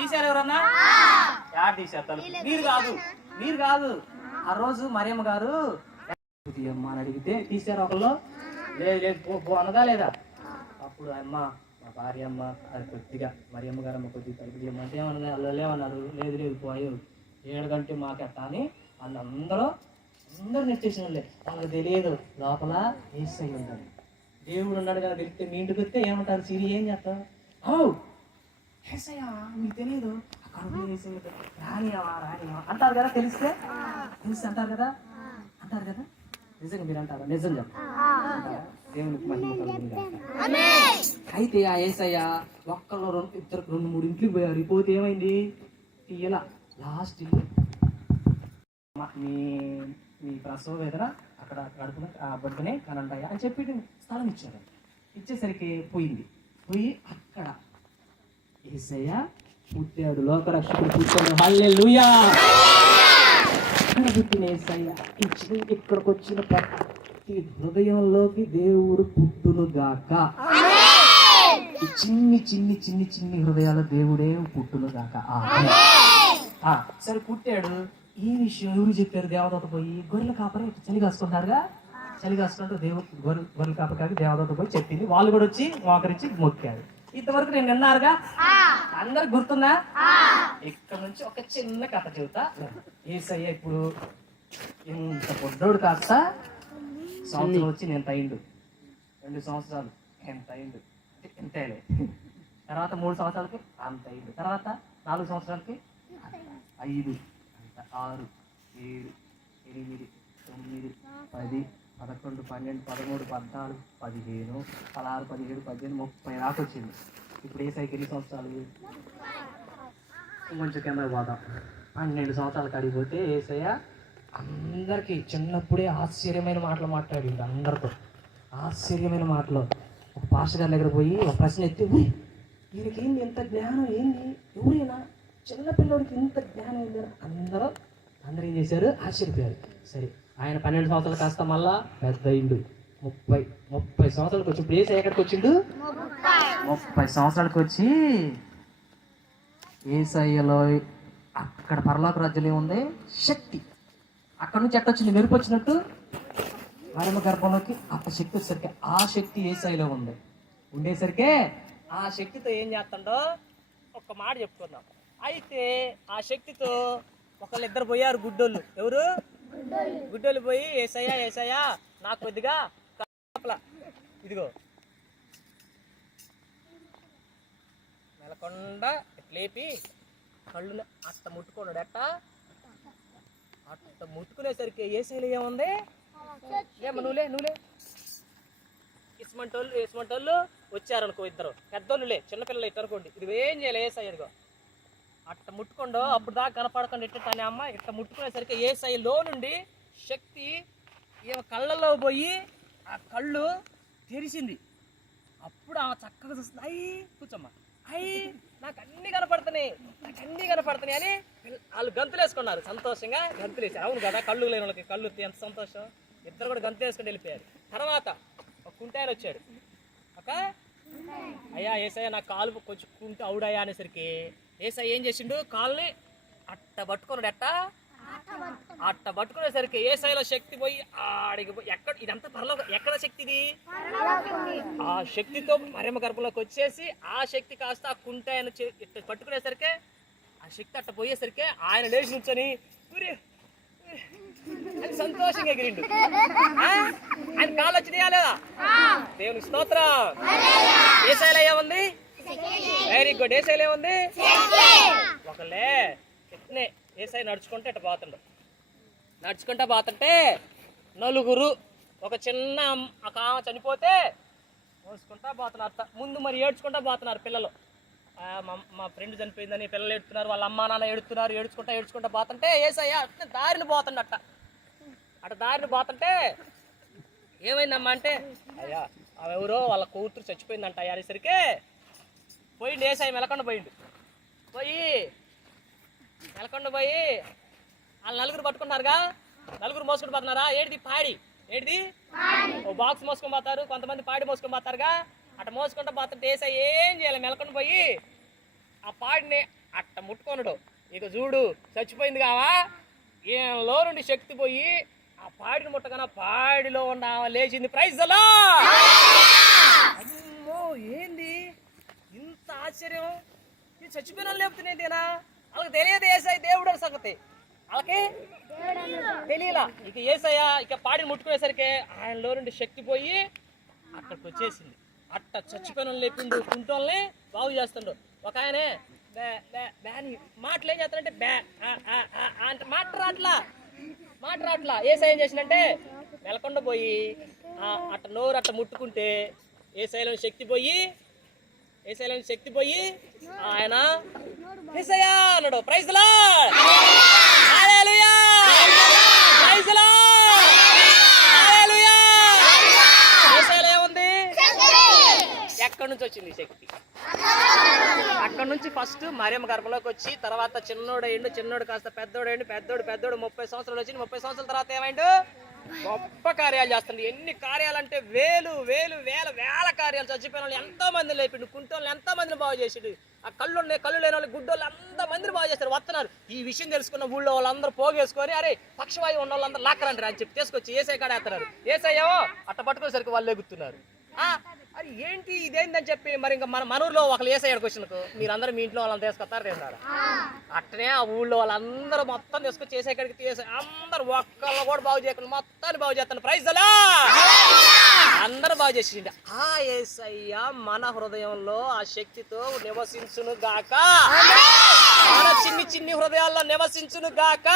తీశారు ఎవరన్నా? యాడ్ తీశారు తలుపు. మీరు కాదు. ఆ రోజు మరియమ్మ గారు అమ్మ అని అడిగితే తీశారు ఒకళ్ళు. లేదు పో అనదా లేదా? అప్పుడు అమ్మ మా భార్య అమ్మ అది కొద్దిగా మరియమ్మ గారు అమ్మ కొద్దిగా తలుపు తీయమంటే ఏమన్నా వాళ్ళు ఏమన్నారు? లేదు పోయి 7 గంటలు మాకెట్టా అని వాళ్ళందరూ నెట్టేసిన వాళ్ళే. వాళ్ళకి తెలియదు లోపల యేసయ్య ఉన్నాడు, దేవుడు ఉన్నాడు కదా. తెలిస్తే మీ ఇంటికి వస్తే ఏమంటారు? సిరి ఏం చేస్తావు? యేసయ్య మీకు తెలియదు, రానియవా అంటారు కదా. తెలిస్తే అంటారు కదా. నిజంగా మీరు అంటారా? నిజం చెప్పండి. దేవునికి మహిమ కలుగుతుంది. అయితే ఆ యేసయ్య ఒక్కళ్ళు ఇద్దరు 2-3 ఇంట్లోకి పోయారు. పోతే ఏమైంది? ఇలా లాస్ట్ ఇల్లు మీ ప్రసవ వేదన అక్కడ ఆ బొడ్డునే కనంటాయా అని చెప్పి స్థలం ఇచ్చారు. ఇచ్చేసరికి పోయి అక్కడ యేసయ్య పుట్టాడు, లోకరక్షకుడు పుట్టాడు. హల్లెలూయా. పుట్టిన యేసయ్య ఇక్కడికి వచ్చిన ప్రతి హృదయంలోకి దేవుడు పుట్టునుగాక. చిన్ని హృదయాల దేవుడే పుట్టునుగాక. సరే పుట్టాడు. ఈ విషయం ఎవరు చెప్పారు? దేవదూత పోయి గొర్రెల కాపరి చలి కాసుకుంటారుగా, చలి కాసుకుంటూ గొర్రెల కాపరికి దేవదూత పోయి చెప్పింది. వాళ్ళు కూడా వచ్చి మోకరించి మొక్కారు. ఇంతవరకు నేను విన్నారుగా, అందరికి గుర్తుందా? ఇక్కడ నుంచి ఒక చిన్న కథ చెబుతా. యేసయ్య ఇప్పుడు ఇంత పొడ్డోడు కాస్త సంవత్సరం వచ్చి నేను తయిండు, 2 సంవత్సరాలు ఎంత అయిండు, ఎంతలే. తర్వాత 3 సంవత్సరాలకి అంత అయిండు. తర్వాత 4 సంవత్సరాలకి 5, 6, 7, 8, 9, 10, 11, 12, 13, 14, 15, 16, 17, 18, 30 దాకా వచ్చింది. ఇప్పుడు యేసయ్యకి ఎన్ని సంవత్సరాలు? కొంచెం కింద పోదాం. 12 సంవత్సరాలకు అడిగిపోతే యేసయ్య అందరికీ చిన్నప్పుడే ఆశ్చర్యమైన మాటలు మాట్లాడింది. అందరితో ఆశ్చర్యమైన మాటలు. ఒక పాస్టర్ గారి దగ్గర పోయి ఒక ప్రశ్న ఎత్తి, వీరికి ఏంది ఎంత జ్ఞానం, ఏంది ఎవరైనా చిన్నపిల్లడికి ఇంత జ్ఞానం ఏంది? అందరూ ఏం చేశారు? ఆశ్చర్యపోయారు. సరే ఆయన 12 సంవత్సరాలు కాస్త మళ్ళా పెద్ద అయిండు. 30 సంవత్సరాలకు వచ్చి ఇప్పుడు యేసయ్య ఎక్కడికి వచ్చిండు? 30 సంవత్సరాలకు వచ్చి యేసయ్యలో అక్కడ పరలోక రాజ్యంలో ఉంది శక్తి. అక్కడ నుంచి ఎట్టొచ్చింది? మెరుపు వచ్చినట్టు మరియమ్మ గర్భంలోకి అక్కడ శక్తి వచ్చేసరికి ఆ శక్తి యేసయ్యలో ఉంది. ఉండేసరికే ఆ శక్తితో ఏం చేస్తాడో ఒక్క మాట చెప్పుకుందాం. అయితే ఆ శక్తితో ఒకళ్ళిద్దరు పోయారు, గుడ్డోళ్ళు. ఎవరు? గుడ్డోళ్ళు పోయి యేసయ్య నాకు కొద్దిగా ఇదిగో నెలకొండ లేపి కళ్ళు అట్ట ముట్టుకున్నాడు. అట్ట ముట్టుకునేసరికి యేసయ్యలో ఏముంది? ఏమో నువ్వులే ఇస్మంటోళ్ళు వచ్చారనుకో, ఇద్దరు పెద్దోళ్ళులే, చిన్నపిల్లలు ఇట్టు అనుకోండి. ఇది ఏం చేయాలి? యేసయ్య ఇదిగో అట్ట ముట్టుకోండు. అప్పుడు దాకా కనపడకుండా ఇట్టని అమ్మ ఇట్ట ముట్టుకునేసరికి యేసయ్యలో నుండి శక్తి ఏమో కళ్ళల్లో పోయి ఆ కళ్ళు తెరిచింది. అప్పుడు ఆమె చక్కగా చూస్తుంది. కూర్చోమ్మా, నాకు అన్ని కనపడుతున్నాయి అని వాళ్ళు గంతులు వేసుకున్నారు. సంతోషంగా గంతులు వేసారు. అవును కదా, కళ్ళు లేని వాళ్ళకి కళ్ళు ఎంత సంతోషం. ఇద్దరు కూడా గంతులు వేసుకొని వెళ్ళిపోయారు. తర్వాత ఒక కుంటాయన వచ్చాడు. అయ్యా యేసయ్య నా కాలు కొంచెం కుంటే అవుడయ్యా అనేసరికి యేసయ్య ఏం చేసిండు? కాళ్ళని అట్ట పట్టుకున్నాడు. అట్ట పట్టుకునేసరికి యేసయ్యలో శక్తి పోయి ఆడికి పోయి ఇదంతా పరలోక ఎక్కడ శక్తి ఇది? ఆ శక్తితో మరియమ్మ గర్భంలోకి వచ్చేసి ఆ శక్తి కాస్త ఆ కుంటాయన పట్టుకునేసరికి ఆ శక్తి అట్ట పోయేసరికి ఆయన లేచి నుంచొని అని సంతోషంగా ఎగిరిండు. ఆయన కాళ్ళు వచ్చినాయా లేదా? దేవుని స్తోత్రం. యేసయ్యలో ఏముంది? Very good. యేసయ్యలో ఏముంది? ఒకళ్ళే ఇట్నే యేసయ్య నడుచుకుంటే ఇట్ట పోతుంటే నలుగురు ఒక చిన్న ఒక ఆమె చనిపోతే మోసుకుంటా పోతున్నారు. ముందు మరి ఏడ్చుకుంటా పోతున్నారు పిల్లలు. మా ఫ్రెండ్ చనిపోయిందని పిల్లలు ఏడుతున్నారు, వాళ్ళ అమ్మా నాన్న ఏడ్చుకుంటా పోతుంటే యేసయ్య దారిని పోతుండ అట్ట దారిని పోతుంటే ఏమైందమ్మా అంటే, అయ్యా అవెవరో వాళ్ళ కూతురు చచ్చిపోయిందంట అయ్యా అనేసరికి పోయిండు. యేసయ్య మెలకొండ పోయి వాళ్ళు నలుగురు పట్టుకుంటున్నారుగా, నలుగురు మోసుకొని పోతున్నారా? పాడి ఓ బాక్స్ మోసుకొని పోతారు, కొంతమంది పాడి మోసుకొని పోతారుగా. అట్లా మోసుకుంటూ పోతుంటే యేసయ్య ఏం చేయాలి? మెలకొని పోయి ఆ పాడిని అట్ట ముట్టుకొనడు. ఇక చూడు చచ్చిపోయింది కావా, ఈయనలో నుండి శక్తి పోయి ఆ పాడిని ముట్టగానే పాడిలో ఉన్న లేచింది. ప్రైజ్ అలా. అమ్మో ఏంది ఇంత ఆశ్చర్యం, ఇది చచ్చిపోయిన లేపుతున్నాయినా. వాళ్ళకి తెలియదు యేసయ్య దేవుడు అని సంగతి, వాళ్ళకి తెలియలా. ఇక యేసయ్య ఇక పాడిని ముట్టుకునేసరికి ఆయనలో నుండి శక్తి పోయి అక్కడికి వచ్చేసింది. అట్ట చచ్చిపోయిన లేపిండు, కుంటోల్ని బాగు చేస్తుండు. ఒక ఆయనే మాటలు ఏం చేస్తాడంటే బ్యా అంటే మాట రాట్లా. యేసయ్య ఏం చేసిందంటే నెలకొండ పోయి అట్ట నోరు అట్ట ముట్టుకుంటే యేసయ్యలో శక్తి పోయి ఆయన యేసయ్య అన్నాడు. ప్రైజ్ లార్డ్, హల్లెలూయా, ప్రైజ్ లార్డ్, హల్లెలూయా. యేసయ్యలో ఏముంది? ఎక్కడి నుంచి వచ్చింది శక్తి? అక్కడి నుంచి ఫస్ట్ మరియమ్మ గర్భంలోకి వచ్చి తర్వాత చిన్నోడు కాస్త పెద్దోడు 30 సంవత్సరాలు వచ్చింది. 30 సంవత్సరాల తర్వాత ఏమైండు? గొప్ప కార్యాలు చేస్తుంది. ఎన్ని కార్యాలు అంటే వేల కార్యాలు. చచ్చిపోయిన వాళ్ళు ఎంతో మంది లేపిండు, కుంటోళ్ళు ఎంతో మందిని బాగు చేసిండు. ఆ కళ్ళు లేని వాళ్ళు, గుడ్డోళ్ళు ఎంతో మందిని బాగు చేస్తారు. వస్తున్నారు ఈ విషయం తెలుసుకున్న ఊళ్ళో వాళ్ళందరూ పోగేసుకొని అరే పక్షవాయువు ఉన్న వాళ్ళందరూ లాక్కరంటారు అని చెప్పి తీసుకొచ్చి యేసయ్య కాడ వేస్తున్నారు. యేసయ్యేమో అట్ట పట్టుకునేసరికి వాళ్ళు ఎగుతున్నారు. అది ఏంటి ఇదేందని చెప్పి మరి ఇంకా మన ఊర్లో ఒకళ్ళు యేసయ్యకి వచ్చినకు మీరందరూ మీ ఇంట్లో వాళ్ళని తీసుకొస్తారు తిన్నారు. అట్టనే ఆ ఊళ్ళో వాళ్ళందరూ మొత్తం తీసుకొచ్చి యేసయ్యకి అందరూ ఒక్కళ్ళు కూడా బాగు చేయకుండా మొత్తాన్ని బాగు చేస్తాను. ప్రైజ్ అలా. అందరూ బాగు చేసిండు. ఆ యేసయ్య మన హృదయంలో ఆ శక్తితో నివసించును గాక, మన చిన్ని హృదయాల్లో నివసించును గాక,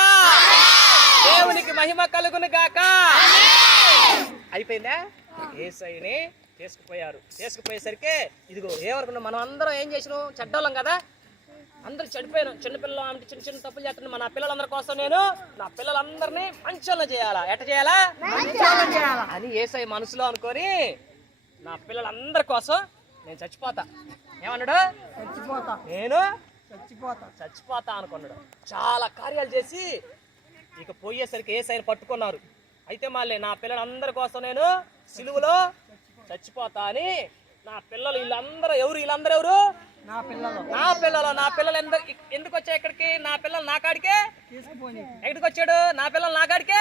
దేవునికి మహిమ కలుగును గాక. అయిపోయిందా? యేసయ్యని తీసుకుపోయేసరికి ఇదిగో ఏమనుకున్నా మనం అందరం ఏం చేసినాం? చెడ్డోళ్ళం కదా, అందరూ చెడిపోయాను. చిన్నపిల్లలు అంటే చిన్న తప్పులు చేస్తున్నాను. నా పిల్లలందరి కోసం నేను నా పిల్లలందరినీ మంచోళ్ళని చేయాలా, ఎట్ట చేయాలా అని యేసయ్య మనసులో అనుకొని నా పిల్లలందరి కోసం నేను చచ్చిపోతా. ఏమన్నాడు? చచ్చిపోతా అనుకున్నాడు. చాలా కార్యాలు చేసి ఇక పోయేసరికి యేసయ్యని పట్టుకున్నారు. అయితే మళ్ళీ నా పిల్లలందరి కోసం నేను సిలువలో చచ్చిపోతా అని నా పిల్లలు వీళ్ళందరూ ఎవరు? నా పిల్లలు ఎందుకు వచ్చాయి ఇక్కడికి? నా పిల్లలు నా కాడికే ఎక్కడికి వచ్చాడు? నా పిల్లలు నా కాడికే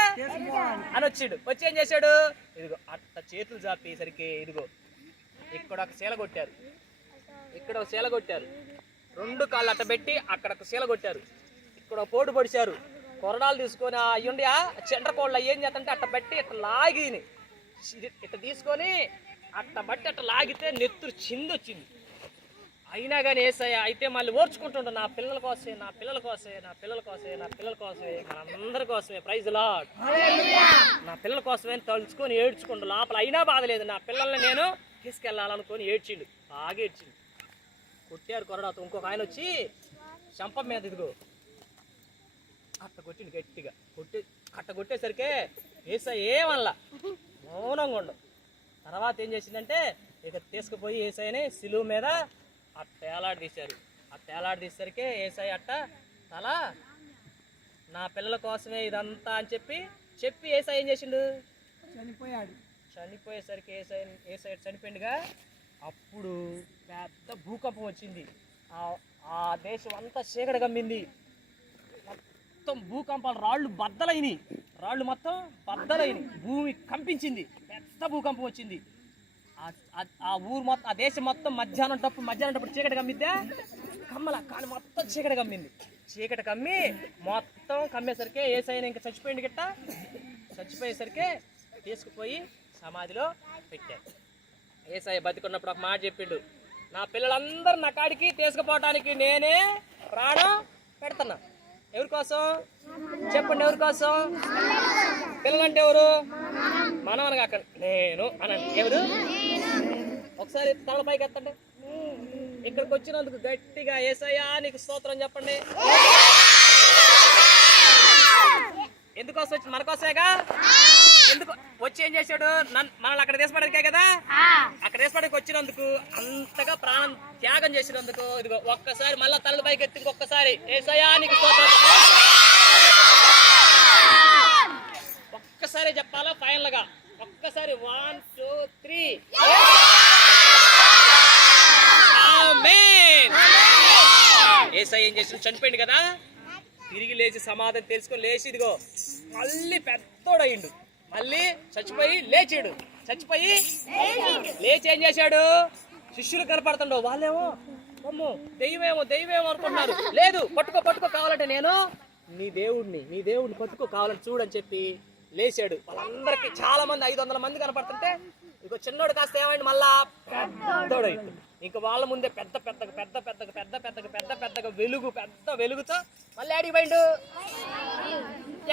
అని వచ్చాడు. వచ్చి ఏం చేశాడు? ఇదిగో అట్ట చేతులు చాపేసరికి ఇదిగో ఇక్కడ ఒక శీల కొట్టారు, ఇక్కడ ఒక శీల కొట్టారు, 2 కాళ్ళు అట్ట పెట్టి అక్కడ ఒక శీల కొట్టారు, ఇక్కడ ఒక పోటు పొడిచారు. కొరడాలు తీసుకొని అయ్యుండి ఆ చెండ్రకోళ్ళు ఏం చేస్తాంటే అట్ట పెట్టి ఇట్లా లాగి ఇట్ట తీసుకొని అట్ట బట్టి అట్ట లాగితే నెత్తురు చిందొచ్చింది. అయినా కానీ యేసయ్య అయితే మళ్ళీ ఓర్చుకుంటుండే నా పిల్లల కోసమే మనందరి కోసమే. Praise Lord. నా పిల్లల కోసమే తలుచుకొని ఏడ్చుకుంటూ లోపల అయినా బాధ లేదు. నా పిల్లల్ని నేను తీసుకెళ్ళాలనుకొని ఏడ్చిండు, బాగా ఏడ్చిండు. కొట్టారు కొరడాతో. ఇంకొక ఆయన వచ్చి చంప మీద ఇదిగో అట్ట కొట్టిండు గట్టిగా. అట్ట కొట్టేసరికి యేసయ్య ఏమల్లా మౌనంగా ఉండు. తర్వాత ఏం చేసిందంటే ఇక తీసుకుపోయి యేసయ్యని సిలువ మీద అట్ట ఏలాడదీశారు. అట్ట ఏలాడదీసరికి యేసయ్య అట్ట తల నా పిల్లల కోసమే ఇదంతా అని చెప్పి యేసయ్య ఏం చేసిండు? చనిపోయేసరికి యేసయ్య చనిపోయిండుగా. అప్పుడు పెద్ద భూకంపం వచ్చింది. ఆ దేశం అంతా చీకటి కమ్మింది. మొత్తం భూకంపాలు, రాళ్ళు మొత్తం బద్దలైనవి, భూమి కంపించింది, పెద్ద భూకంపం వచ్చింది. ఆ ఊరు మొత్తం, ఆ దేశం మొత్తం మధ్యాహ్నం టప్పుడు చీకటి కమ్మిద్దా? కమ్మల కానీ మొత్తం చీకటి కమ్మింది. చీకటి కమ్మి మొత్తం కమ్మేసరికి యేసయ్య ఇంకా చచ్చిపోయేసరికి తీసుకుపోయి సమాధిలో పెట్టారు. యేసయ్య బతికున్నప్పుడు ఒక మాట చెప్పిండు, నా పిల్లలందరూ నా కాడికి తీసుకుపోవటానికి నేనే ప్రాణం పెడుతున్నా. ఎవరి కోసం చెప్పండి? ఎవరి కోసం? పిల్లలంటే ఎవరు? మనం అనగా అక్కడ నేను అనండి. ఎవరు? ఒకసారి తల పైకి ఎత్తండి. ఇక్కడికి వచ్చినందుకు గట్టిగా యేసయ్యా నీకు స్తోత్రం చెప్పండి. ఎందుకోసం వచ్చి? మన కోసమేగా. ఎందుకు వచ్చి ఏం చేశాడు? మనల్ని అక్కడ తీసుకోవడానికే కదా. అక్కడ తీసుకోవడానికి వచ్చినందుకు, అంతగా ప్రాణం త్యాగం చేసినందుకు ఇదిగో ఒక్కసారి మళ్ళా తల పైకి ఎత్తి ఇంకొకసారి యేసయ్యా నీకు స్తోత్రం ఒక్కసారి చెప్పాలా? ఫైనల్ గా ఒక్కసారి 1 2 3 ఆమేన్. యేసయ్య ఏం చేసి చనిపోయింది కదా, తిరిగి లేచి సమాధానం తెలుసుకొని లేచి ఇదిగో మళ్ళీ పెద్దోడయిండు, మళ్ళీ చచ్చిపోయి లేచాడు, చచ్చిపోయి లేచి ఏం చేశాడు, శిష్యులు కనపడుతుండో, వాళ్ళేమో అమ్మో దెయ్యమేమో దెయ్యమేమో అనుకుంటున్నారు, లేదు పట్టుకో పట్టుకో కావాలంటే నేను నీ దేవుడిని పట్టుకో కావాలని చూడని చెప్పి లేచాడు. వాళ్ళందరికీ చాలా మంది 500 మంది కనపడుతుంటే ఇంకో చిన్నోడు కాస్త ఏమైంది, మళ్ళా పెద్దోడైంది. ఇంకా వాళ్ళ ముందే పెద్ద పెద్దగా వెలుగుతో మళ్ళీ ఆడికి పోయిండు.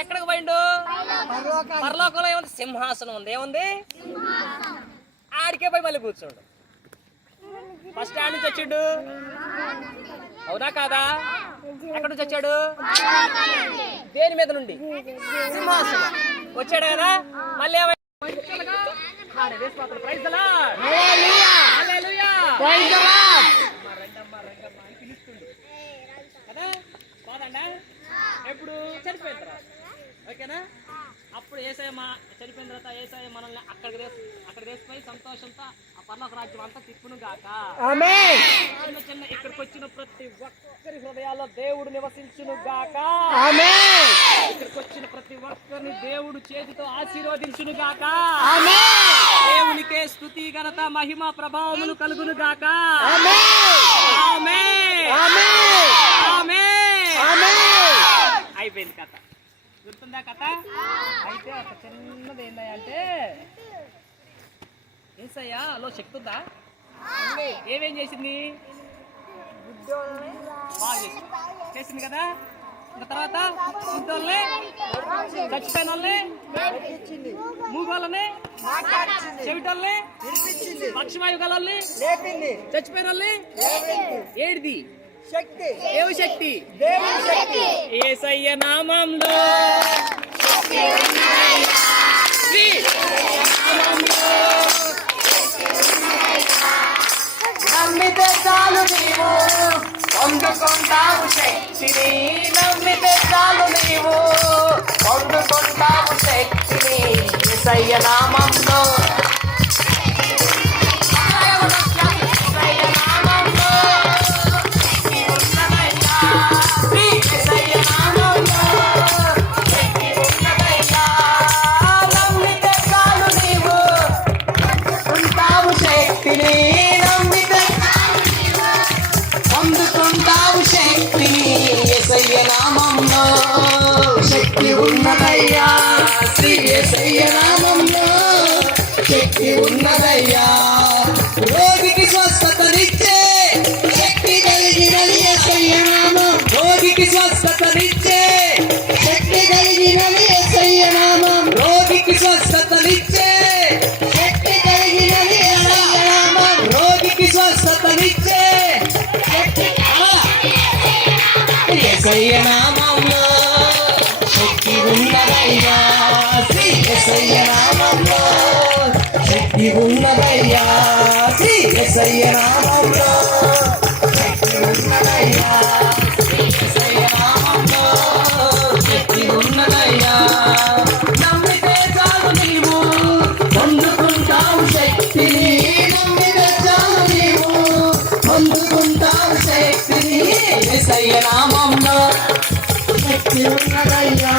ఎక్కడికి పోయిండు? పరలోకంలో ఏముంది? సింహాసనం ఉంది. ఏముంది? ఆడికే పోయి మళ్ళీ కూర్చోండు. ఫస్ట్ ఆడి నుంచి వచ్చిండు, అవునా కాదా? ఎక్కడి నుంచి వచ్చాడు? దేని మీద నుండి? సింహాసనం వచ్చాడు కదా. మళ్ళీ ఎప్పుడు చనిపోయిన తర్వాత, ఓకేనా? అప్పుడు యేసయ్య చనిపోయిన తర్వాత యేసయ్య మనల్ని అక్కడ వేసిపోయి సంతోషంతో ఆ పరలోక రాజ్యం అంతా తిప్పును గాక. చిన్న ఇక్కడికి వచ్చిన ప్రతి ఒక్కరి హృదయాల్లో దేవుడు నివసించును గాక. ఇక్కడికి వచ్చిన ప్రతి ఒక్కరిని దేవుడు చేతితో ఆశీర్వదించును గాక. దేవునికే స్తుతి ఘనత మహిమ ప్రభావములు కలుగును గాక. అయిపోయింది కథ. గుర్తుందా కథ? అయితే ఒక చిన్నది ఏంటంటే, యేసయ్యలో శక్తి ఉందా? ఏమేం చేసింది? బాగా చేసింది కదా. ఇంకా తర్వాత ఇంటోళ్ళని, చచ్చిపోయిన వాళ్ళని, మూగోళ్ళని, చెవిటోళ్ళని, పక్షివాయుగాలని, చచ్చిపోయిన వాళ్ళని, ఏడిది దేవుని శక్తి. యేసయ్య నామంలో నమ్మితే చాలు నీవు పొందుకుంటావు శక్తిని. నమ్మితే చాలు నీవు పొందుకుంటావు శక్తిని. యేసయ్య నామంలో శక్తి ఉన్నదయ్యా. శ్రీ యేసయ్య నామంలో శక్తి ఉన్నదయ్యా. రోగికి స్వస్థతనిచ్చే శక్తి కలిగినది యేసయ్య నామం. రోగికి స్వస్థతనిచ్చే శక్తి కలిగినది యేసయ్య నామం. రోగికి స్వస్థతనిచ్చే శక్తి కలిగినది యేసయ్య నామం. రోగికి స్వస్థతనిచ్చే యేసయ్య నామంలో శక్తి ఉన్నదయ్యా. శ్రీ యేసయ్య నామంలో శక్తి ఉన్నదయ్యా. శ్రీ యేసయ్య నామంలో శక్తి ఉన్నదయ్యా. శ్రీ యేసయ్య నామంలో శక్తి ఉన్నదయ్యా. నమ్మితే చాలు నీవు పొందుకుంటావు శక్తిని. నమ్మితే చాలు నీవు పొందుకుంటావు శక్తిని. యేసయ్య నామంలో శక్తి ఉన్నదయ్యా.